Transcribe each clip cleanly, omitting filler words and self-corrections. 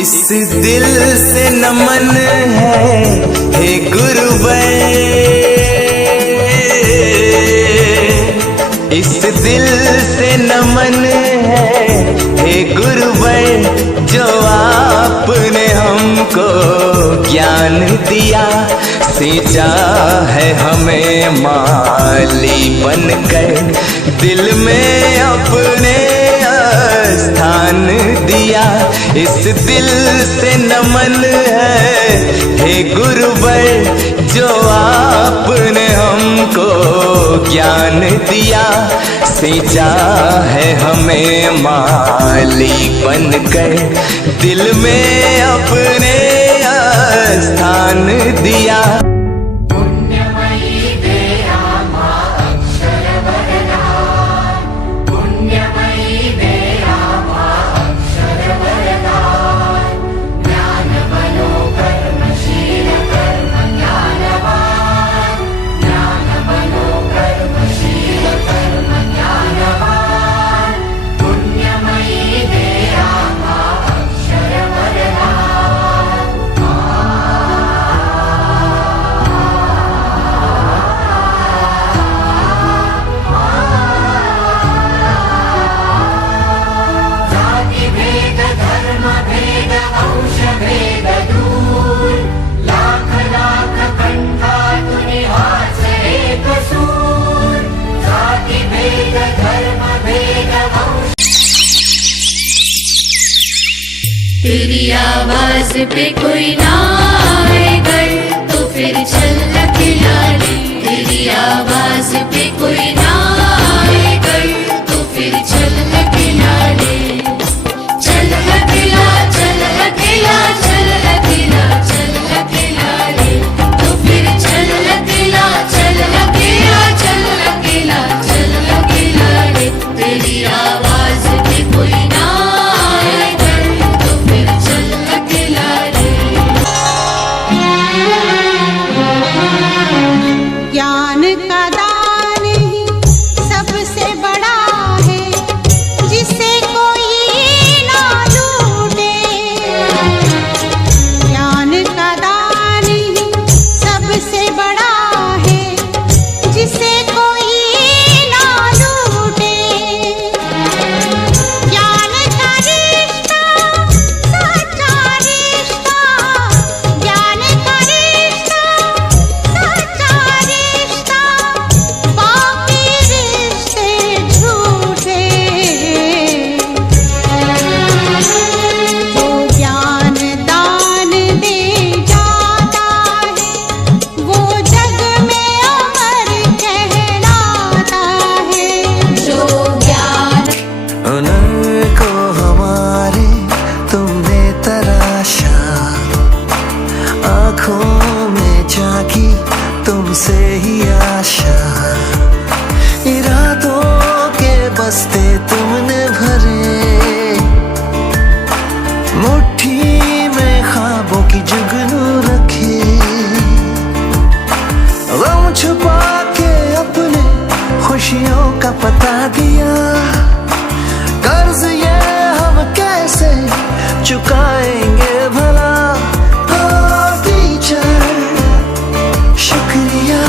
इस दिल से नमन है हे गुरुवर, इस दिल से नमन है हे गुरुवर, जो आपने हमको ज्ञान दिया, सींचा है हमें माली बनकर, दिल में अपने स्थान दिया। इस दिल से नमन है हे गुरुवर, जो आपने हमको ज्ञान दिया, सींचा है हमें माली बनकर, दिल में अपने स्थान दिया। तेरी आवाज पे कोई ना आएगा तो फिर चल खिला ले, तेरी आवाज पे कोई ना आएगा तो फिर चल खिला ले, चल खिला चल खिला चल खिला चल खिला ले, तो फिर चल खिला चल खिला चल खिला चल खिला ले, तेरी आवाज पे कोई ना ज्ञान का दान ही सबसे बड़ा है, जिसे कोई ना लूटे। ज्ञान का दान ही सबसे बड़ा है, जिसे कोई ना लूटे। ज्ञान का रिश्ता सच्चा रिश्ता, ज्ञान का रिश्ता सच्चा रिश्ता, बाकी रिश्ते झूठे। जो ज्ञान दान दे जाता है, वो जग में अमर कहलाता है। जो ज्ञान उनको हमारे तुमने तराशा, आँखों में झांकी तुमसे ही आशा, इरादों के बस्ते तुमने भरे, मुट्ठी में ख्वाबों की जुगनू रखे, गम छुपा के अपने खुशियों का पता दिया, कर्ज ये हम कैसे चुकाएंगे भला। ओ टीचर शुक्रिया।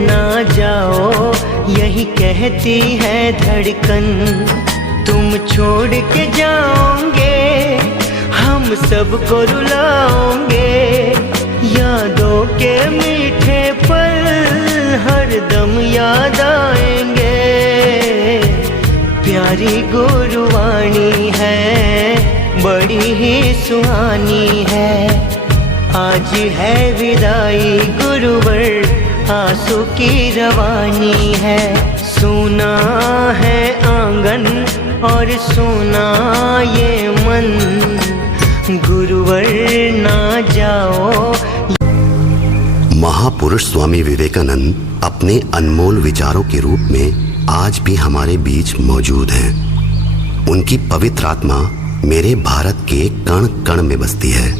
ना जाओ, यही कहती है धड़कन। तुम छोड़ के जाओगे, हम सबको रुलाओगे। यादों के मीठे पल हरदम याद आएंगे। प्यारी गुरुवाणी है, बड़ी ही सुहानी है। आज है विदाई गुरुवर, आंसू की रवानी है। सुना है आंगन और सुना ये मन, गुरुवर ना जाओ। महापुरुष स्वामी विवेकानंद अपने अनमोल विचारों के रूप में आज भी हमारे बीच मौजूद हैं। उनकी पवित्र आत्मा मेरे भारत के कण कण में बसती है।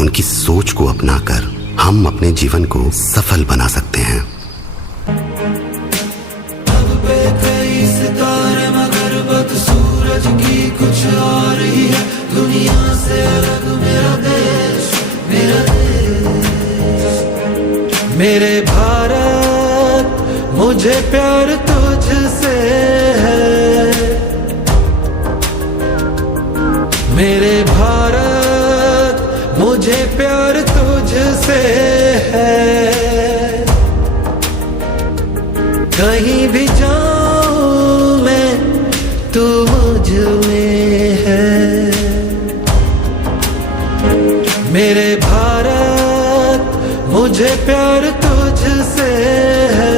उनकी सोच को अपनाकर हम अपने जीवन को सफल बना सकते हैं। सितारे मगर बदसूरज की कुछ और ही है। दुनिया से अलग मेरा देश, मेरा देश। मेरे भारत, मुझे प्यार तुझसे है। मेरे भारत, मुझे प्यार तुझसे है। कहीं भी जाऊं मैं, तू मुझ में है। मेरे भारत, मुझे प्यार तुझसे है।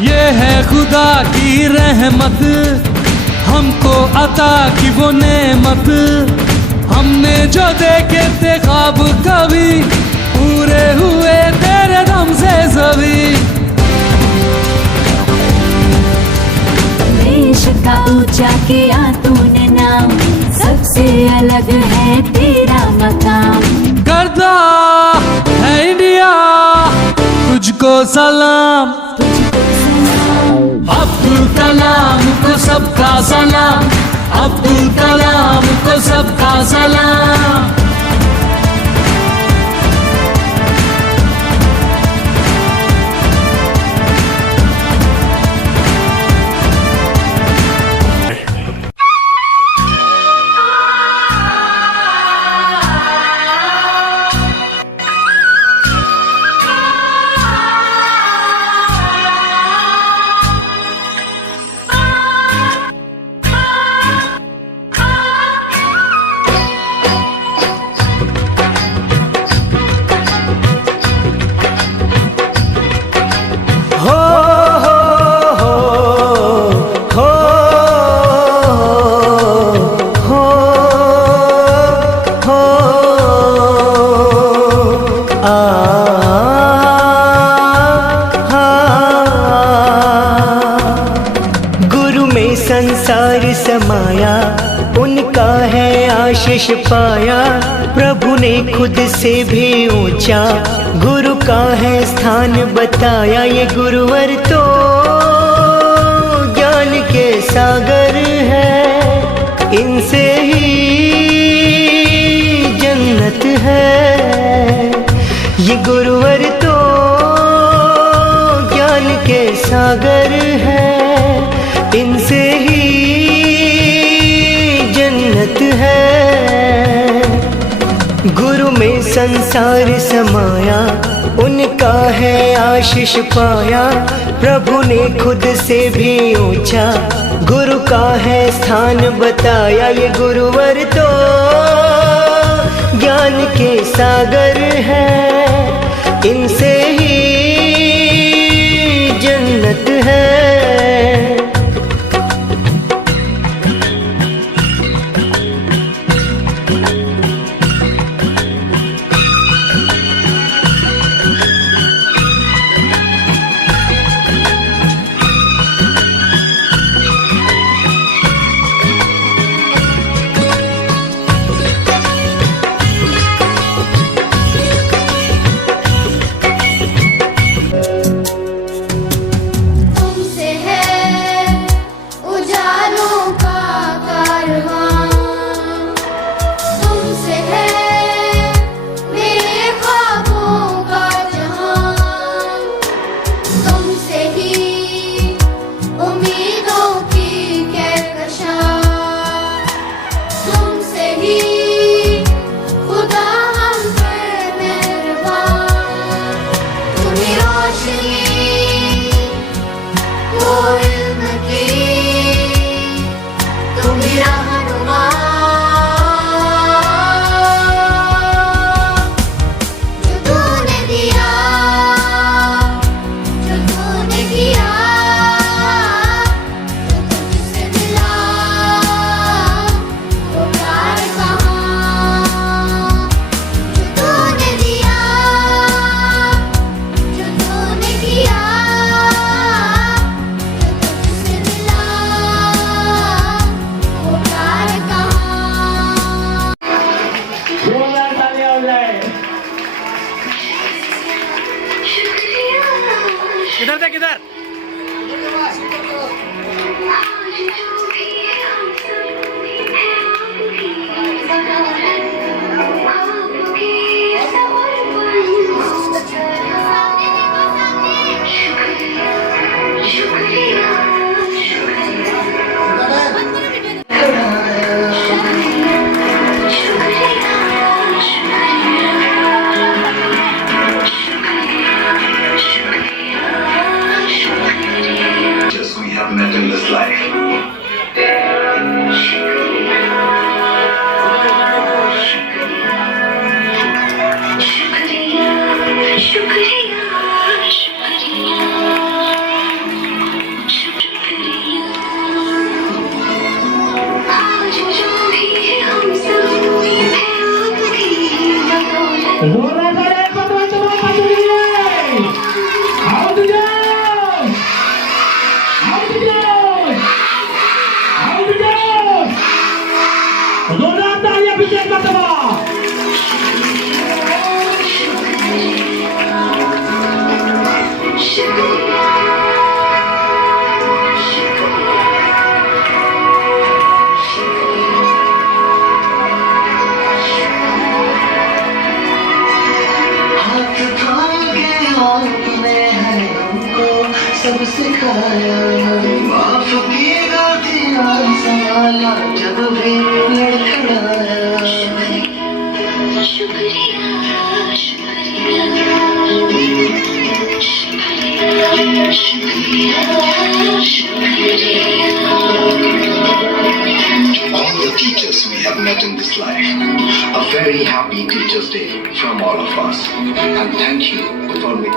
ये है खुदा की रहमत, हमको अता की वो नेमत। हमने जो देखे थे ख्वाब कभी, पूरे हुए तेरे दम से सभी। देश का ऊंचा किया तूने नाम, सबसे अलग है तेरा मकाम। करता है इंडिया तुझको सलाम, अब्दुल कलाम को सबका सलाम, अब्दुल कलाम को सबका सलाम। संसार समाया, उनका है आशीष पाया। प्रभु ने खुद से भी ऊंचा गुरु का है स्थान बताया। ये गुरुवर तो ज्ञान के सागर है, इनसे ही जन्नत है। ये गुरुवर तो ज्ञान के सागर है, इनसे ही जन्नत है। गुरु में संसार समाया, उनका है आशीष पाया। प्रभु ने खुद से भी ऊंचा गुरु का है स्थान बताया। ये गुरुवर तो ज्ञान के सागर है, इनसे ही जन्नत है। सब सिखाया माफ की गलतियां संभाला जब भी लड़खड़ाया All the teachers we have met in this life, a very happy Teachers' Day from all of us, and thank you for me.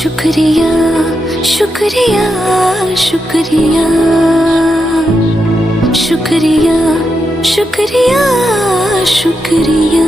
शुक्रिया शुक्रिया शुक्रिया शुक्रिया शुक्रिया शुक्रिया